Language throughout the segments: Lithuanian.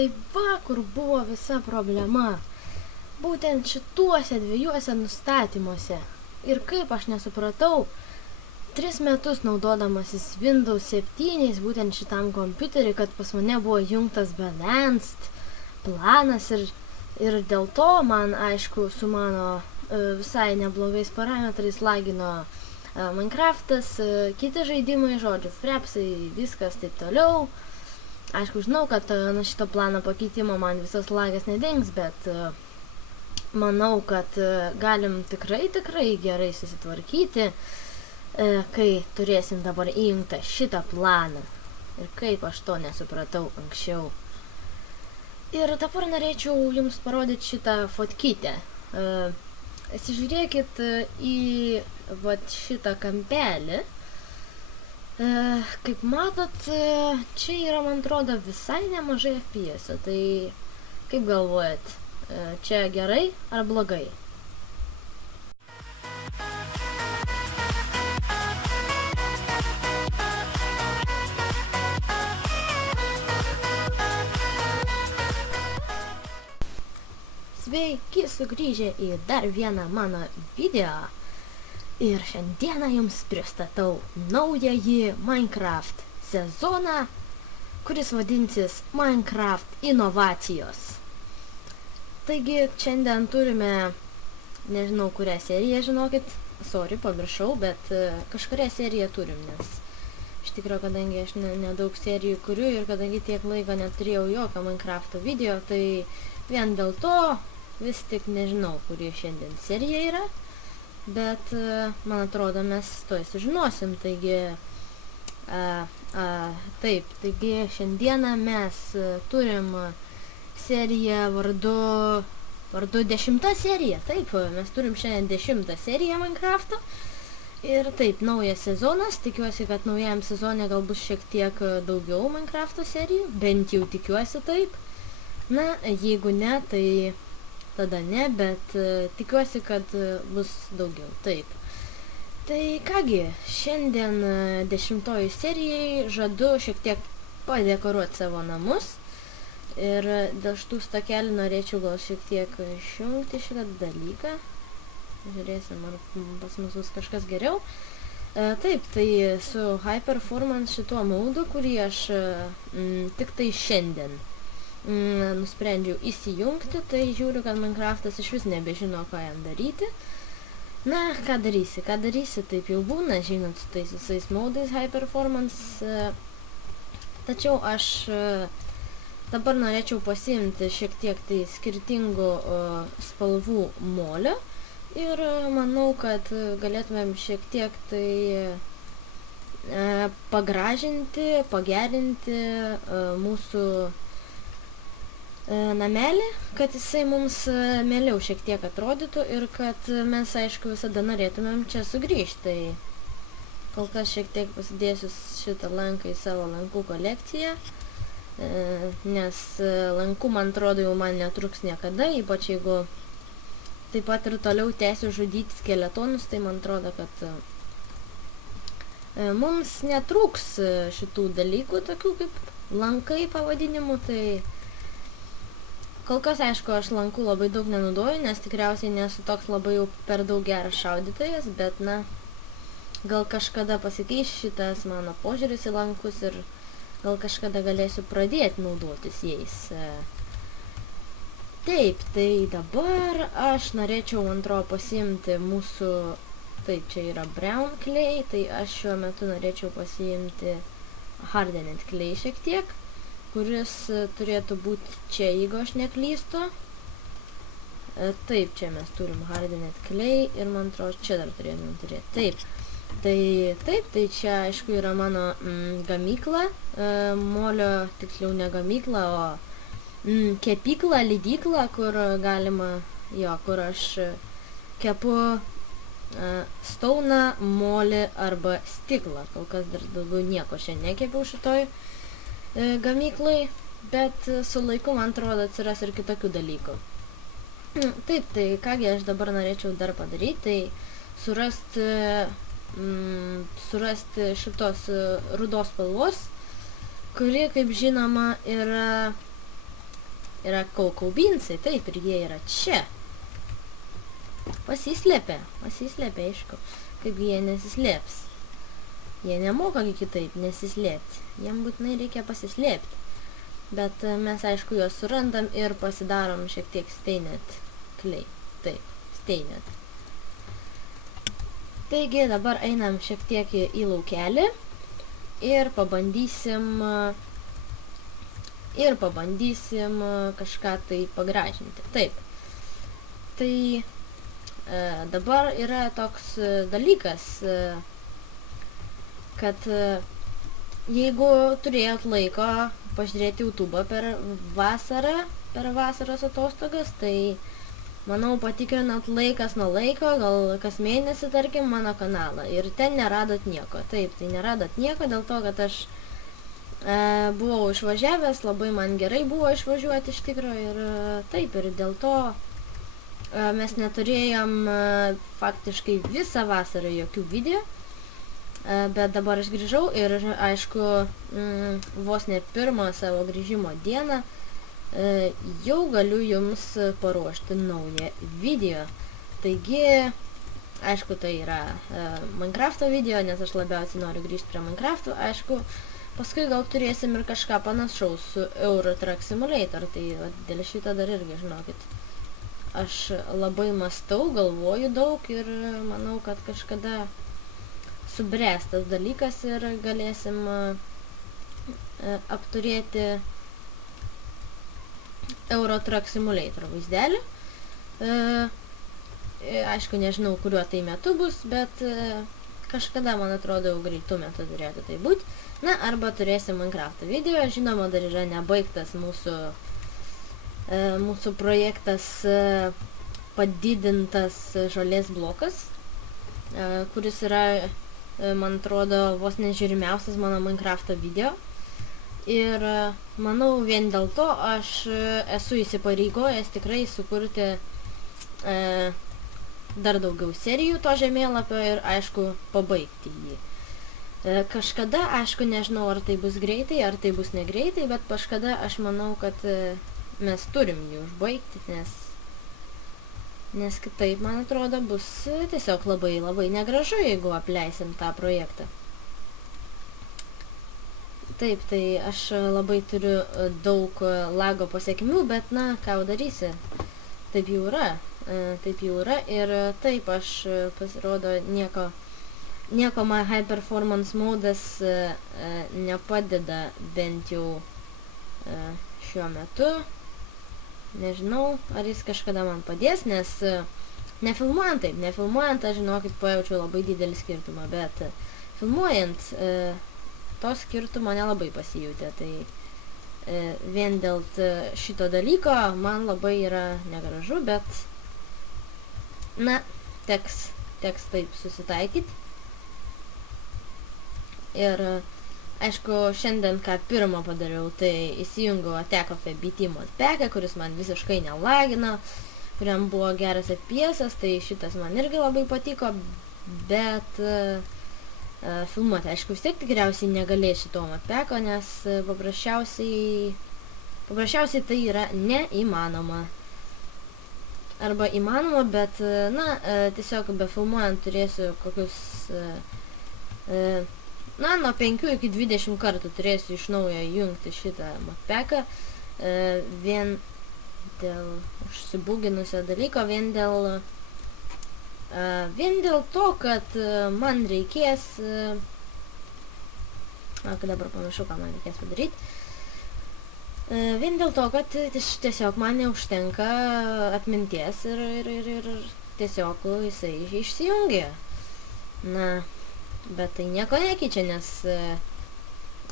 Tai va, kur buvo visa problema. Būtent šituose dviejuose nustatymuose. Ir kaip aš nesupratau, 3 metus naudodamasis Windows 7, būtent šitam kompiuteriui, kad pas mane buvo jungtas balanced planas ir dėl to man, aišku, su mano visai neblogais parametrais lagino Minecraftas, kiti žaidimai, žodžiu, frapsai, viskas taip toliau. Aišku, žinau, kad nuo šito plano pakeitimo man visas lagas nedings, bet manau, kad galim tikrai gerai susitvarkyti, kai turėsim dabar įjungtą šitą planą. Ir kaip aš to nesupratau anksčiau. Ir dabar norėčiau jums parodyti šitą fotkytę. Įsižiūrėkit į šitą kampelį. Kaip matot, čia yra, man atrodo, visai nemažai FPS. Tai kaip galvojat, čia gerai ar blogai? Sveiki sugrįžę į dar vieną mano video ir šiandieną jums pristatau naująjį Minecraft sezoną, kuris vadinsis Minecraft inovacijos. Taigi šiandien turime, nežinau kurią seriją, žinokit, pamiršau, bet kažkurią seriją turim, nes iš tikrųjų, kadangi aš nedaug serijų kuriu ir kadangi tiek laiko neturėjau jokio Minecrafto video, tai vien dėl to vis tik nežinau, kuri šiandien serija yra, bet man atrodo, mes to sužinosim. Taigi, taigi šiandieną mes turim seriją vardu 10 serija. Taip, mes turim šiandien 10 seriją Minecrafto. Ir taip, naujas sezonas. Tikiuosi, kad naujam sezone gal bus šiek tiek daugiau Minecrafto serijų. Bent jau tikiuosi taip. Na, jeigu ne, tai tada ne, bet tikiuosi, kad bus daugiau. Taip. Tai kągi, šiandien 10 serijai žadu šiek tiek padekoruoti savo namus. Ir dėl šitų stakelių norėčiau gal šiek tiek išjungti šitą dalyką. Žiūrėsim, ar pas mus bus kažkas geriau. Taip, tai su High Performance šituo maudu, kurį aš tik tai šiandien nusprendžiau įsijungti, tai žiūriu, kad Minecraftas iš vis nebežino, ką jam daryti. Na, ką darysi, taip jau būna, žinot, su tais visais maudais High Performance. Tačiau aš dabar norėčiau pasiimti šiek tiek tai skirtingų spalvų molio ir manau, kad galėtumėm šiek tiek tai pagražinti, pagerinti mūsų namelį, kad jisai mums mieliau šiek tiek atrodytų ir kad mes, aišku, visada norėtumėm čia sugrįžti. Tai kol kas šiek tiek pasidėsiu šitą lanką į savo lankų kolekciją, nes lankų, man atrodo, jau man netruks niekada, ypač jeigu taip pat ir toliau tęsiu žudyti skeletonus, tai man atrodo, kad mums netruks šitų dalykų, tokių kaip lankai pavadinimų, tai kol kas, aišku, aš lankų labai daug nenaudoju, nes tikriausiai nesu toks labai jau per daug geras šaudytojas, bet, na, gal kažkada pasikeis šitas mano požiūris į lankus ir gal kažkada galėsiu pradėti naudotis jais. Taip, tai dabar aš norėčiau antro pasiimti mūsų, taip, čia yra brown clay, tai aš šiuo metu norėčiau pasiimti hardened clay šiek tiek, kuris turėtų būti čia, jeigu aš neklystu. Taip, čia mes turim hardened clay ir man atrodo, čia dar turėtumėm turėti. Taip, tai čia, aišku, yra mano gamykla, molio, tiksliau ne gamykla, o kepykla, lydykla, kur galima, kur aš kepu stauną, molį arba stiklą. Kol kas dar daugiau nieko šiandien nekepiau šitoj gamyklai, bet su laiku, man atrodo, atsiras ir kitokių dalykų. Taip, tai kągi aš dabar norėčiau dar padaryti, tai surasti šitos rudos spalvos, kuri, kaip žinoma, yra yra Cocoa Beansai, taip, ir jie yra čia. Pasislėpė, aišku, kaip jie nesislėps. Jie nemoka kitaip nesislėpti, jiem būtinai reikia pasislėpti. Bet mes, aišku, juos surandam ir pasidarom šiek tiek stainet klei. Taip, stainet. Taigi dabar einam šiek tiek į laukelį ir pabandysim kažką tai pagražinti. Taip. Tai dabar yra toks dalykas, kad jeigu turėjot laiko pažiūrėti YouTube'ą per vasaros atostogas, tai manau patikrinat laikas nuo laiko, gal kas mėnesį, tarkim, mano kanalą ir ten neradot nieko. Taip, tai neradot nieko dėl to, kad aš buvau išvažiavęs, labai man gerai buvo išvažiuoti iš tikro ir taip, ir dėl to mes neturėjom faktiškai visą vasarą jokių video, bet dabar aš grįžau ir aišku, vos ne pirmą savo grįžimo dieną jau galiu jums paruošti naują video. Taigi, aišku, tai yra Minecrafto video, nes aš labiausiai noriu grįžti prie Minecrafto, aišku, paskui gal turėsim ir kažką panašaus su Euro Truck Simulator, tai dėl šito dar irgi, žinokit, aš labai mąstau, galvoju daug ir manau, kad kažkada subręs tas dalykas ir galėsim apturėti Euro Truck Simulator vaizdelį. Aišku, nežinau, kuriuo tai metu bus, bet kažkada, man atrodo, jau greitų metų turėtų tai būti. Na, arba turėsim Minecraft video, žinoma, dar yra nebaigtas mūsų projektas padidintas žolės blokas, kuris yra, man atrodo, vos nežiūrimiausias mano Minecrafto video. Ir manau, vien dėl to aš esu įsipareigojęs tikrai sukurti dar daugiau serijų to žemėlapio ir, aišku, pabaigti jį. Kažkada, aišku, nežinau, ar tai bus greitai, ar tai bus negreitai, bet kažkada aš manau, kad mes turim jį užbaigti, nes kitaip, man atrodo, bus tiesiog labai, labai negražu, jeigu apleisim tą projektą. Taip, tai aš labai turiu daug lago pasiekmių, bet, na, ką darysi, taip jau yra ir taip aš pasirodo nieko man High Performance modas nepadeda bent jau šiuo metu. Nežinau, ar jis kažkada man padės, nes nefilmuojant, aš žinokit, pajaučiau labai didelį skirtumą, bet filmuojant to skirtumo nelabai pasijutė, tai vien dėl šito dalyko man labai yra negražu, bet na, teks taip susitaikyti. Ir aišku, šiandien ką pirmą padariau, tai įsijungiau Attack of the BT modpacką, kuris man visiškai nelagino, kuriam buvo geras FPS-as, tai šitas man irgi labai patiko, bet filmuoti, aišku, vis tiek tikriausiai negalėsiu to modpacko, nes paprasčiausiai tai yra neįmanoma. Arba įmanoma, bet, na, tiesiog be filmuojant turėsiu kokius nuo 5 iki 20 kartų turėsiu iš naujo jungti šitą modpacką, vien dėl užsibuginusio dalyko, vien dėl to, kad man reikės, dabar panašu, ką man reikės padaryti, vien dėl to, kad tiesiog man neužtenka atminties ir tiesiog jisai išsijungia. Na, bet tai nieko nekeičia, nes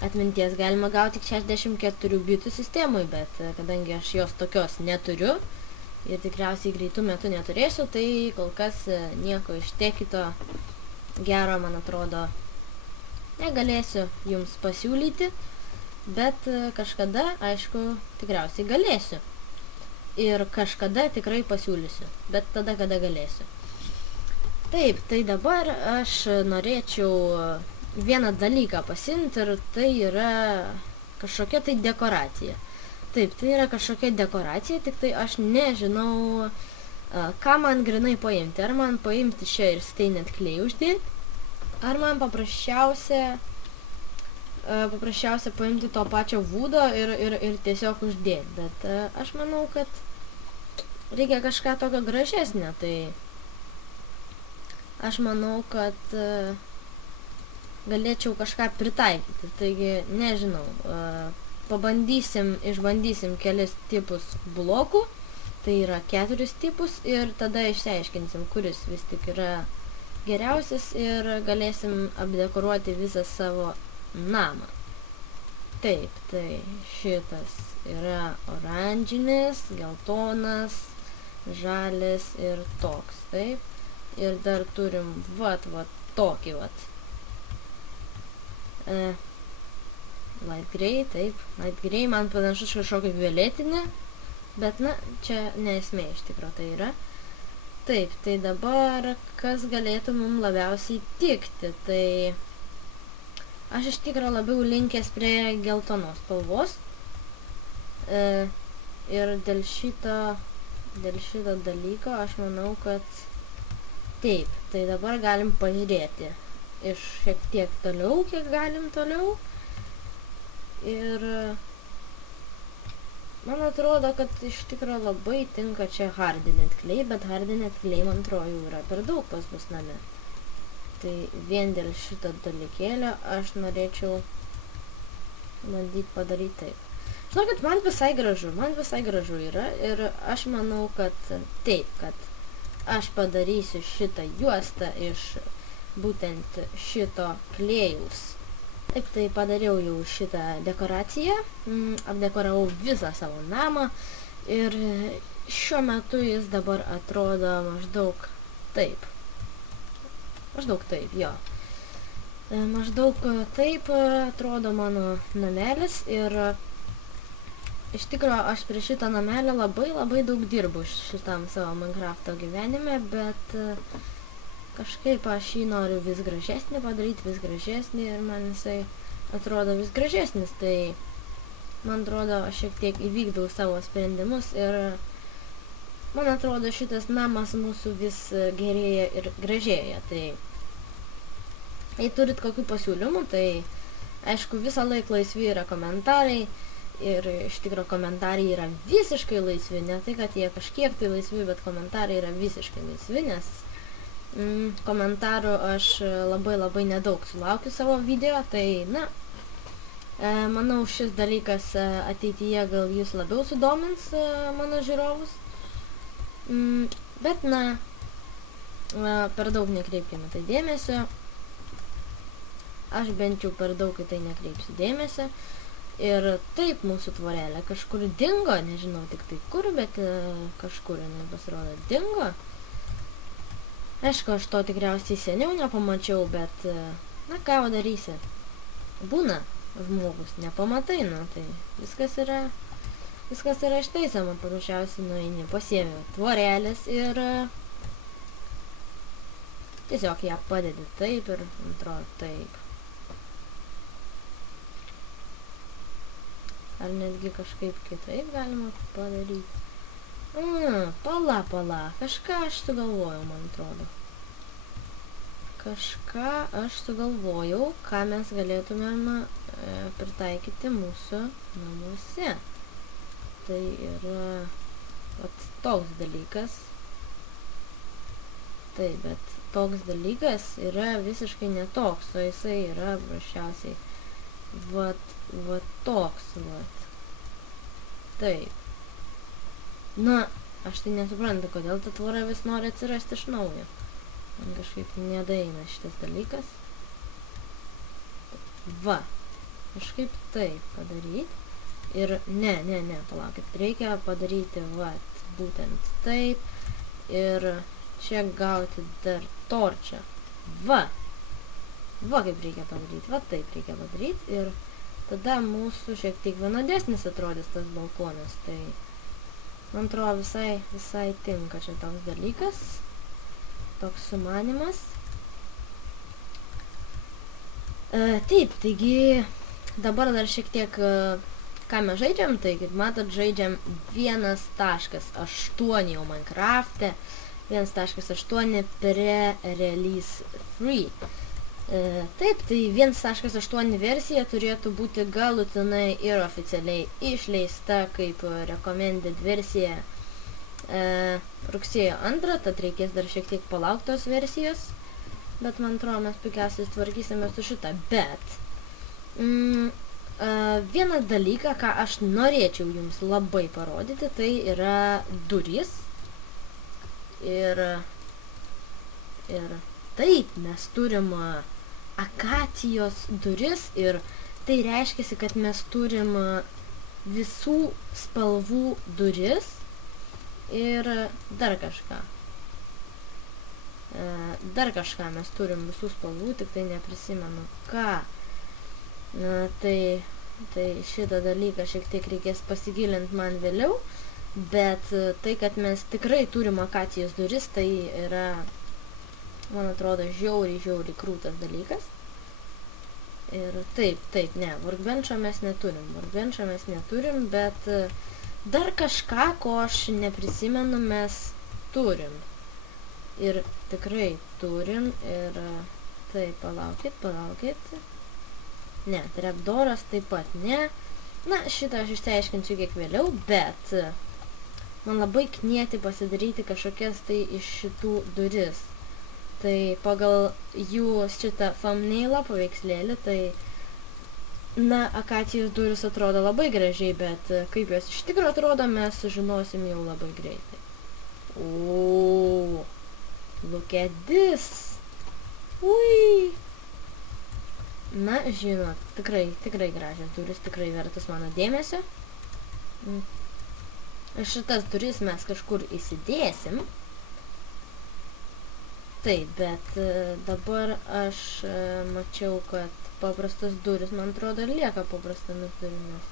atminties galima gauti tik 64 bitų sistemui, bet kadangi aš jos tokios neturiu ir tikriausiai greitų metų neturėsiu, tai kol kas nieko iš kito gero, man atrodo, negalėsiu jums pasiūlyti, bet kažkada, aišku, tikriausiai galėsiu. Ir kažkada tikrai pasiūlysiu, bet tada, kada galėsiu. Taip, tai dabar aš norėčiau vieną dalyką pasiimti ir tai yra kažkokia tai dekoracija. Taip, tai yra kažkokia dekoracija, tik tai aš nežinau, ką man grinai paimti. Ar man paimti čia ir stainet klei uždėti, ar man paprasčiausia paimti to pačio vūdo ir tiesiog uždėti. Bet aš manau, kad reikia kažką tokio gražesnio, tai aš manau, kad galėčiau kažką pritaikyti. Taigi, nežinau, išbandysim kelis tipus blokų, tai yra 4 tipus ir tada išsiaiškinsim, kuris vis tik yra geriausias ir galėsim apdekoruoti visą savo namą. Taip, tai šitas yra oranžinis, geltonas, žalis ir toks, taip. Ir dar turim vat tokį vat. Light grey, taip. Light grey man panašus kažkokį violetinį, bet na, čia neesmė iš tikro tai yra. Taip, tai dabar kas galėtų mums labiausiai tikti, tai aš iš tikro labiau linkęs prie geltonos spalvos. Ir dėl šito dalyko aš manau, kad taip, tai dabar galim pažiūrėti iš šiek tiek toliau, kiek galim toliau. Ir man atrodo, kad iš tikro labai tinka čia hardenet clay, bet hardenet clay man atrodo jau yra per daug pas mus name. Tai vien dėl šito dalykėlio aš norėčiau bandyti padaryti taip. Žinokit, man visai gražu yra ir aš manau, kad taip, kad aš padarysiu šitą juostą iš būtent šito klėjaus. Taip, tai padariau jau šitą dekoraciją, apdekoravau visą savo namą ir šiuo metu jis dabar atrodo maždaug taip. Jo. Maždaug taip atrodo mano namelis ir iš tikro aš prie šitą namelį labai daug dirbu šitam savo Minecrafto gyvenime, bet kažkaip aš jį noriu vis gražesnį padaryti, ir man jisai atrodo vis gražesnis, tai man atrodo aš šiek tiek įvykdau savo sprendimus ir man atrodo šitas namas mūsų vis gerėja ir gražėja, tai jei turit kokių pasiūlymų, tai aišku visą laiką laisvi yra komentarai ir iš tikro komentarai yra visiškai laisvi, ne tai kad jie kažkiek tai laisvi, bet komentarai yra visiškai laisvi, nes komentarų aš labai nedaug sulaukiu savo video, tai na, manau šis dalykas ateityje gal jūs labiau sudomins mano žiūrovus, bet na, per daug nekreipkime tai dėmesio, aš bent jau per daug į tai nekreipsiu dėmesio. Ir taip mūsų tvorelė kažkur dingo, nežinau tik tai kur, bet kažkur jinai pasirodo dingo. Aišku, aš to tikriausiai seniau nepamačiau, bet, na ką darysi. Būna žmogus, nepamatai, na, tai viskas yra ištaisoma, paprasčiausiai nueini, pasiemi tvorelės ir tiesiog ją padedi taip ir atrodo taip. Ar netgi kažkaip kitaip galima padaryti. Pala, kažką aš sugalvojau, man atrodo. Ką mes galėtumėm pritaikyti mūsų namuose. Tai yra toks dalykas. Taip, bet toks dalykas yra visiškai netoks, o jisai yra paprasčiausiai toks. Taip. Na, aš tai nesuprantu, kodėl ta tvora vis nori atsirasti iš naujo. Man kažkaip nedaeina šitas dalykas. Kažkaip taip padaryti. Ir ne, palaukit, reikia padaryti būtent taip. Ir čia gauti dar torčią. Kaip reikia padaryti, taip reikia padaryti. Ir tada mūsų šiek tiek vienodesnis atrodys tas balkonas. Tai man atrodo visai tinka čia toks dalykas, toks sumanimas. Taip, taigi dabar dar šiek tiek ką mes žaidžiam, tai kaip matot, žaidžiam 1.8 jau Minecraft'e, 1.8 pre-release free. Taip, tai 1.8 versija turėtų būti galutinai ir oficialiai išleista kaip recommended versija rugsėjo 2, tad reikės dar šiek tiek palauktos versijos, bet man atrodo, mes puikiausiai tvarkysime su šitą, bet vieną dalyką, ką aš norėčiau jums labai parodyti, tai yra durys. Ir taip, mes turim akacijos duris ir tai reiškia, kad mes turim visų spalvų duris ir dar kažką. Dar kažką mes turim visų spalvų, tik tai neprisimenu ką. Tai šitą dalyką šiek tiek reikės pasigilinti man vėliau, bet tai, kad mes tikrai turim akacijos duris, tai yra, man atrodo, žiauriai krūtas dalykas. Ir taip, ne, workbench'o mes neturim, bet dar kažką, ko aš neprisimenu, mes turim. Ir tikrai turim, ir taip, palaukit. Ne, trapdooras taip pat ne. Na, šitą aš išsiaiškinsiu kiek vėliau, bet man labai knieti pasidaryti kažkokias tai iš šitų duris. Tai pagal jų šitą thumbnailą paveikslėlį, tai na, akacijos duris atrodo labai gražiai, bet kaip jos iš tikro atrodo, mes sužinosim jau labai greitai. Look at this! Ui! Na, žinot, tikrai gražios duris, tikrai vertas mano dėmesio. Šitas duris mes kažkur įsidėsim. Taip, bet dabar aš mačiau, kad paprastas duris, man atrodo, lieka paprastomis durimis.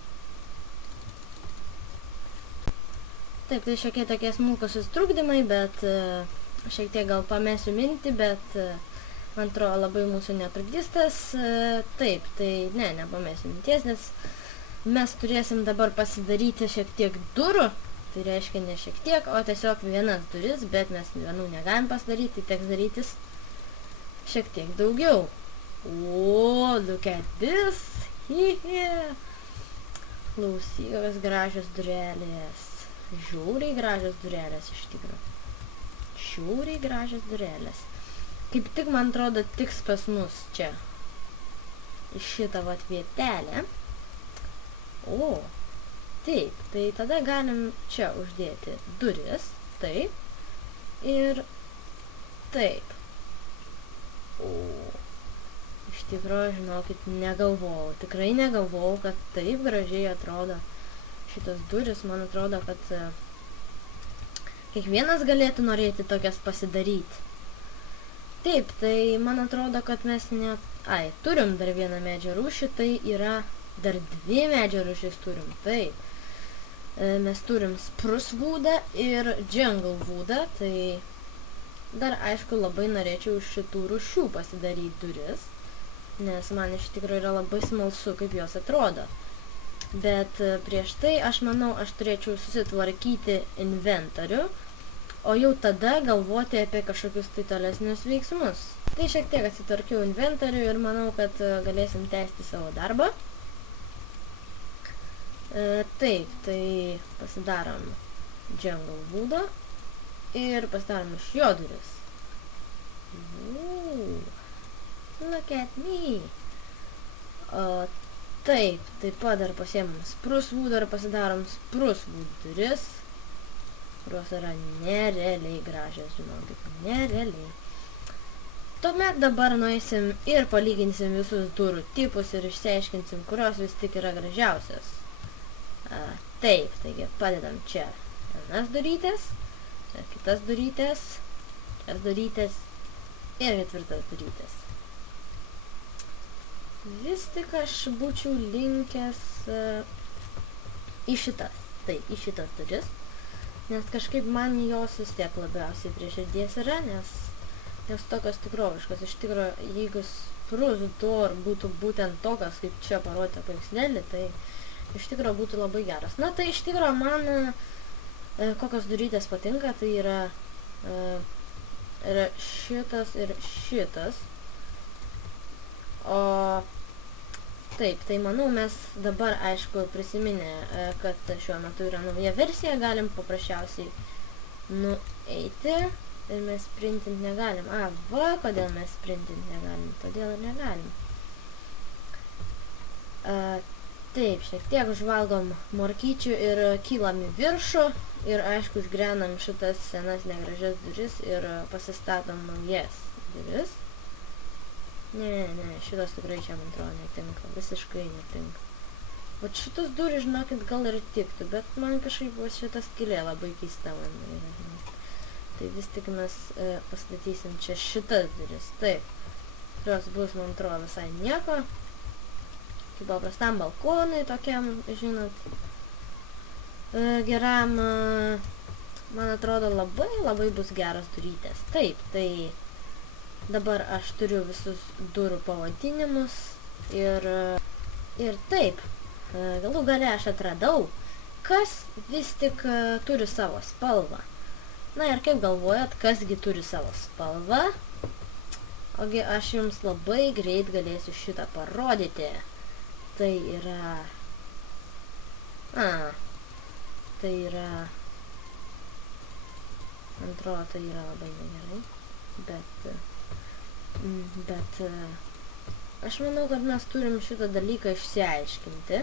Taip, tai šiokie tokie smulkūs trukdymai, bet šiek tiek gal pamesiu mintį, bet man atrodo labai mūsų netrukdys tas. Taip, tai nepamesiu minties, nes mes turėsim dabar pasidaryti šiek tiek durų. Tai reiškia ne šiek tiek, o tiesiog vienas duris, bet mes vienų negalim pasidaryti, tai teks darytis šiek tiek daugiau. Look at this! Klausyk, kokios gražios durelės. Žiauriai gražios durelės iš tikrųjų. Žiauriai gražios durelės. Kaip tik, man atrodo, tiks pas mus čia. Iš šitą vat vietelę. Taip, tai tada galim čia uždėti duris, taip, ir taip. Iš tikrųjų, žinokit, negalvojau, tikrai negalvojau, kad taip gražiai atrodo šitos duris. Man atrodo, kad kiekvienas galėtų norėti tokias pasidaryti. Taip, tai man atrodo, kad mes turim dar vieną medžio rūšį, tai yra dar dvi medžio rūšis turim, taip. Mes turim spruce woodą ir jungle woodą, tai dar aišku labai norėčiau iš šitų rūšių pasidaryti duris, nes man iš tikrųjų yra labai smalsu, kaip jos atrodo. Bet prieš tai aš manau, aš turėčiau susitvarkyti inventorių, o jau tada galvoti apie kažkokius tai tolesnius veiksmus. Tai šiek tiek atsitvarkiau inventorių ir manau, kad galėsim tęsti savo darbą. Taip, tai pasidarom jungle woodą ir pasidarom iš jo duris. Look at me! Taip, taip pat dar pasiemam spruce woodą ir pasidarom spruce wood duris, kurios yra nerealiai gražios, žinokit, nerealiai. Tuomet dabar nueisim ir palyginsim visus durų tipus ir išsiaiškinsim, kurios vis tik yra gražiausios. Taip, taigi padedam čia vienas durytės, čia kitas durytės, šias durytės ir ketvirtas durytės. Vis tik aš būčiau linkęs į šitas duris, nes kažkaip man jos vis tiek labiausiai prie širdies yra, nes jos tokios tikroviškos. Iš tikrųjų, jeigu spruce door būtų būtent tokios, kaip čia parodyta paveikslėlį, tai iš tikrųjų būtų labai geras. Na, tai iš tikrųjų man kokios durytės patinka, tai yra šitas ir šitas. O taip, tai manau mes dabar, aišku, prisiminę, kad šiuo metu yra nauja versija, galim paprasčiausiai nueiti ir mes printint negalim. Va, kodėl mes printint negalim, todėl ir negalim. Taip, šiek tiek užvalgom morkyčių ir kylam į viršų ir, aišku, užgrenam šitas senas negražias duris ir pasistatom naujas duris. Ne, šitas tikrai čia, man atrodo, netinka, visiškai netinka. Vat šitas duris, žinokit, gal ir tiktų, bet man kažkaip šita skylė labai keista man yra. Tai vis tik mes pastatysim čia šitas duris, taip, kurios bus, man atrodo, visai nieko. Kaip paprastam balkonui, tokiam, žinot, geram, man atrodo, labai bus geras durytės. Taip, tai dabar aš turiu visus durų pavadinimus ir taip, galų gale aš atradau, kas vis tik turi savo spalvą. Na ir kaip galvojat, kasgi turi savo spalvą? Ogi aš jums labai greit galėsiu šitą parodyti. Tai yra... Tai yra... Man atrodo, tai yra labai negerai. Bet aš manau, kad mes turim šitą dalyką išsiaiškinti.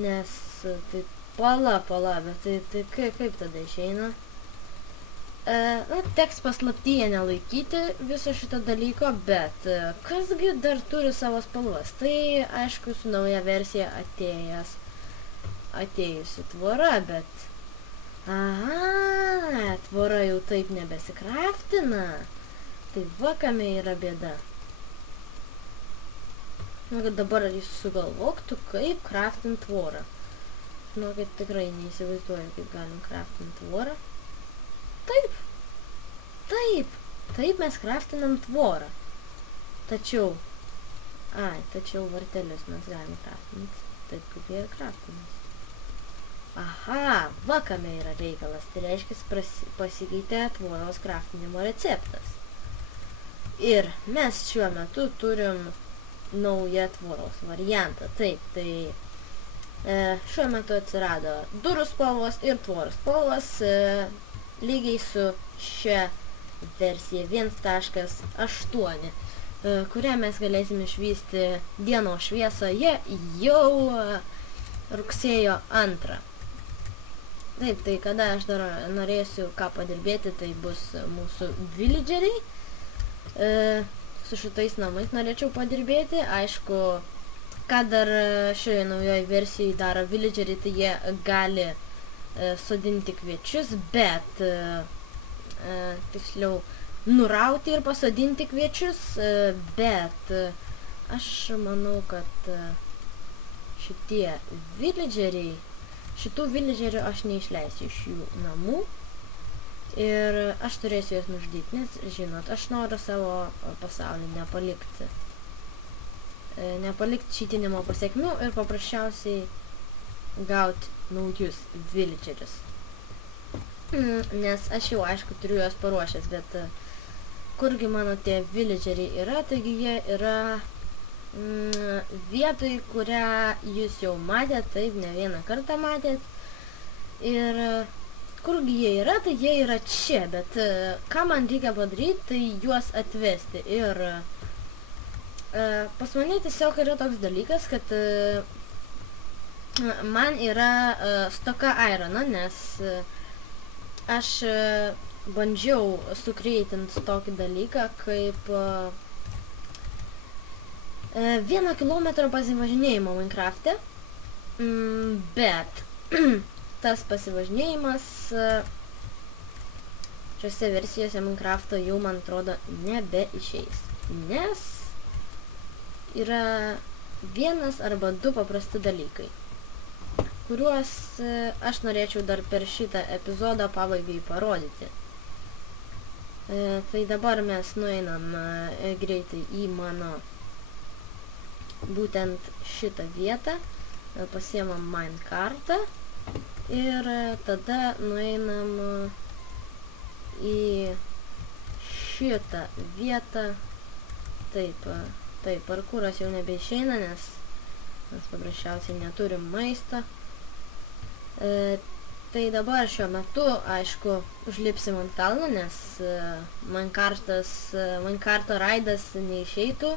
Nes tai pala, bet tai kaip tada išeina? Na, teks paslaptyje nelaikyti viso šito dalyko, bet kasgi dar turi savo spalvas? Tai, aišku, su nauja versija atėjusi tvora, bet... Aha, tvora jau taip nebesikraftina. Tai va, kame yra bėda. Na, kad dabar jis sugalvoktų, kaip kraftint tvorą. Na, kad tikrai neįsivaizduoju, kaip galim kraftint tvorą. Taip mes kraftinam tvorą. Tačiau vartelius mes galim kraftinti. Taip kaip jie ir kraftinas. Aha, va kame yra reikalas. Tai reiškia, pasikeitė tvoros kraftinimo receptas. Ir mes šiuo metu turim naują tvoros variantą. Taip, tai šiuo metu atsirado durų spalvos ir tvoros spalvos lygiai su šia versija 1.8, kurią mes galėsim išvysti dienos šviesoje jau rugsėjo 2. Taip, tai kada aš dar norėsiu ką padirbėti, tai bus mūsų villageriai. Su šitais namais norėčiau padirbėti. Aišku, ką dar šioje naujoje versijoje daro villageriai, tai jie gali sodinti kviečius, bet tiksliau nurauti ir pasodinti kviečius, bet aš manau, kad šitie villageriai, šitų villagerių aš neišleisiu iš jų namų ir aš turėsiu juos nužudyti, nes, žinot, aš noriu savo pasaulį nepalikti šitinimo pasiekmių ir paprasčiausiai gauti naujus villagerius. Nes aš jau, aišku, turiu juos paruošęs, bet kurgi mano tie villageriai yra, taigi jie yra vietoj, kurią jūs jau matėt, taip, ne vieną kartą matėt. Ir kurgi jie yra, tai jie yra čia, bet ką man reikia padaryti, tai juos atvesti. Ir pas mane tiesiog yra toks dalykas, kad man yra stoka irono, nes aš bandžiau sukreitint tokį dalyką kaip 1 kilometro pasivažinėjimo Minecraft'e, bet tas pasivažinėjimas šiose versijose Minecraft'o jau, man atrodo, nebeišeis, nes yra vienas arba du paprasti dalykai, kuriuos aš norėčiau dar per šitą epizodą pabaigai parodyti. Tai dabar mes nueinam greitai į mano būtent šitą vietą pasiemam minecartą ir tada nueinam į šitą vietą. Taip, parkūras jau nebeišeina, nes mes paprasčiausiai neturim maisto. Tai dabar šiuo metu, aišku, užlipsim ant kalno, nes minecarto raidas neišeitų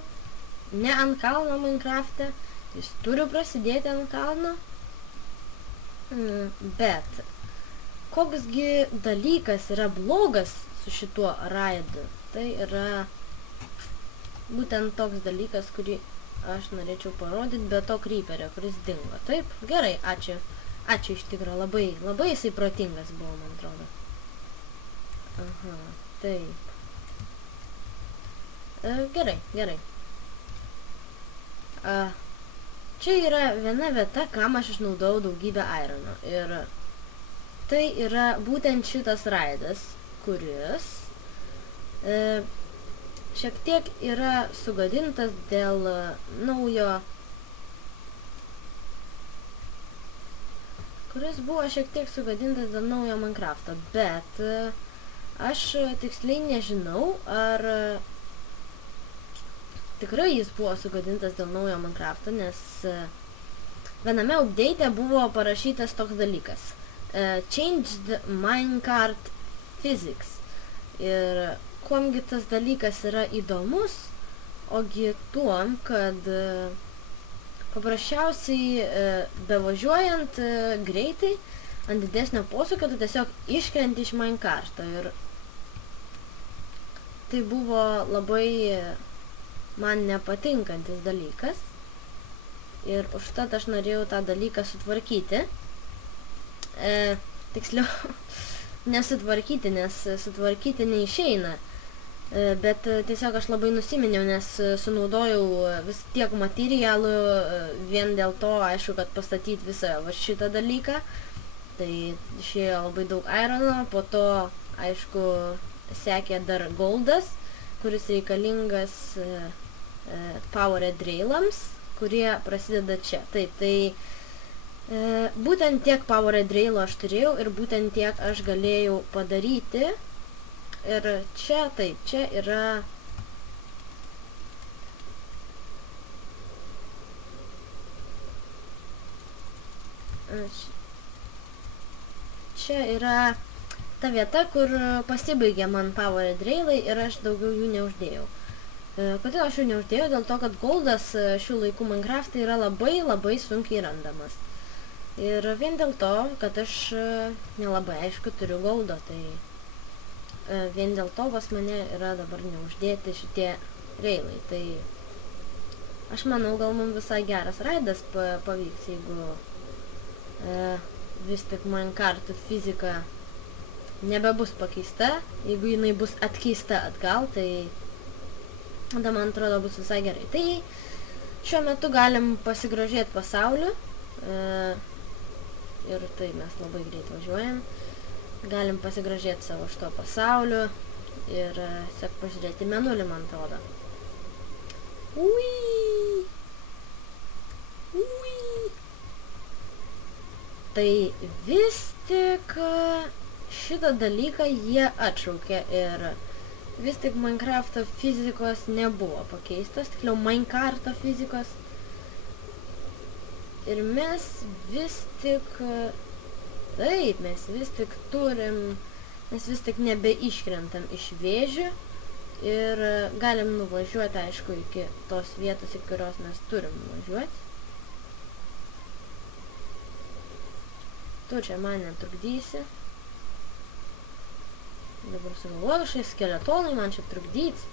ne ant kalno Minecraft'e, jis turi prasidėti ant kalno. Bet koksgi dalykas yra blogas su šituo raidu? Tai yra būtent toks dalykas, kurį aš norėčiau parodyti, be to creeperio, kuris dingo. Taip, gerai, ačiū. Ačiū iš tikrųjų, labai jisai protingas buvo, man atrodo. Aha, taip. Gerai. Čia yra viena vieta, kam aš išnaudojau daugybę irono. Ir tai yra būtent šitas raidas, kuris šiek tiek yra sugadintas dėl naujo Minecraft'o, bet aš tiksliai nežinau, ar tikrai jis buvo sugadintas dėl naujo Minecraft'o, nes viename update'e buvo parašytas toks dalykas. Changed Minecart Physics. Ir kuomgi tas dalykas yra įdomus, ogi tuom, kad paprasčiausiai bevažiuojant greitai ant didesnio posūkio tu tiesiog iškrenti iš Minecart'o. Ir tai buvo labai man nepatinkantis dalykas. Ir užtat aš norėjau tą dalyką sutvarkyti. Tiksliau, nesutvarkyti, nes sutvarkyti neišeina. Bet tiesiog aš labai nusiminiau, nes sunaudojau vis tiek materialų vien dėl to, aišku, kad pastatyti visą šitą dalyką. Tai išėjo labai daug irono, po to, aišku, sekė dar goldas, kuris reikalingas powered railams, kurie prasideda čia. Taip, tai būtent tiek powered railo aš turėjau ir būtent tiek aš galėjau padaryti. Ir čia, taip, čia yra ta vieta, kur pasibaigė man powered railai ir aš daugiau jų neuždėjau. Kodėl aš jų neuždėjau? Dėl to, kad goldas šių laikų Minecraft'e yra labai sunkiai randamas. Ir vien dėl to, kad aš nelabai aišku turiu goldo, tai vien dėl to pas mane yra dabar neuždėti šitie railai. Tai aš manau, gal mums visai geras raidas pavyks, jeigu vis tik Minecart'o fizika nebebus pakeista. Jeigu jinai bus atkeista atgal, tai tada man atrodo bus visai gerai. Tai šiuo metu galim pasigrožėti pasauliu. Ir tai mes labai greit važiuojam. Galim pasigražėti savo šito pasauliu ir tiesiog pažiūrėti mėnulį, man atrodo. Tai vis tik šitą dalyką jie atšaukė ir vis tik Minecraft'o fizikos nebuvo pakeistas, tikliau Minecart'o fizikos. Ir mes vis tik taip, mes vis tik nebeiškrentam iš vėžių ir galim nuvažiuoti, aišku, iki tos vietos, į kurios mes turim nuvažiuoti. Tu čia man netrukdysi. Dabar sugalvoju, šie skeletonai man čia trukdyts.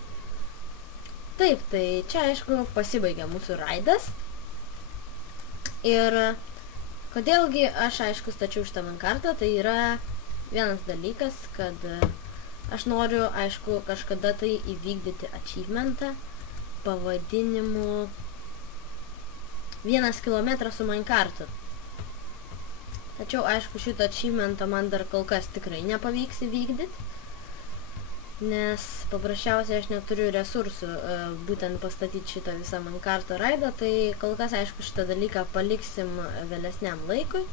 Taip, tai čia, aišku, pasibaigė mūsų raidas. Ir kodėlgi aš, aišku, stačiau šitą Minecart'ą, tai yra vienas dalykas, kad aš noriu, aišku, kažkada tai įvykdyti achievementą pavadinimu 1 kilometras su Minecart'u. Tačiau, aišku, šito achievemento man dar kol kas tikrai nepavyks įvykdyti, nes paprasčiausiai aš neturiu resursų būtent pastatyti šitą visą Minecrafto raidą, tai kol kas, aišku, šitą dalyką paliksim vėlesniam laikui,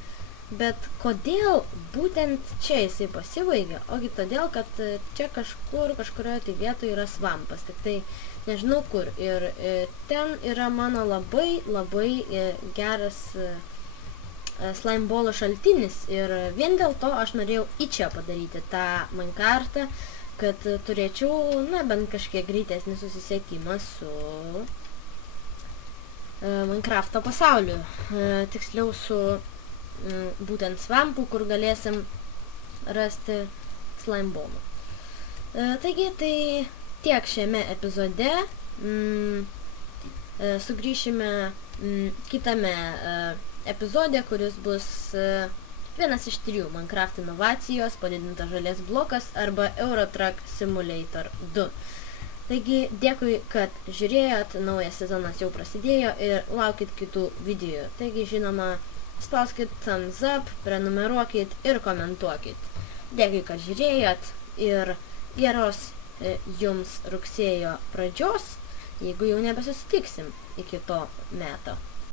bet kodėl būtent čia jisai pasibaigė? Ogi todėl, kad čia kažkurioje tai vietoje yra svampas, tik tai nežinau kur, ir ten yra mano labai geras slimebolo šaltinis, ir vien dėl to aš norėjau į čia padaryti tą Minecraftą, kad turėčiau, bent kažkiek greitesnį susisiekimą su Minecrafto pasauliu. Tiksliau su būtent svampu, kur galėsim rasti slimebolo. Taigi, tai tiek šiame epizode. Sugrįšime kitame epizode, kuris bus vienas iš 3 Minecraft inovacijos, padidintas žalės blokas arba Euro Truck Simulator 2. Taigi, dėkui, kad žiūrėjot, naujas sezonas jau prasidėjo ir laukit kitų video. Taigi, žinoma, spauskit thumbs up, prenumeruokit ir komentuokit. Dėkui, kad žiūrėjot ir geros jums rugsėjo pradžios, jeigu jau nebesusitiksim iki to meto.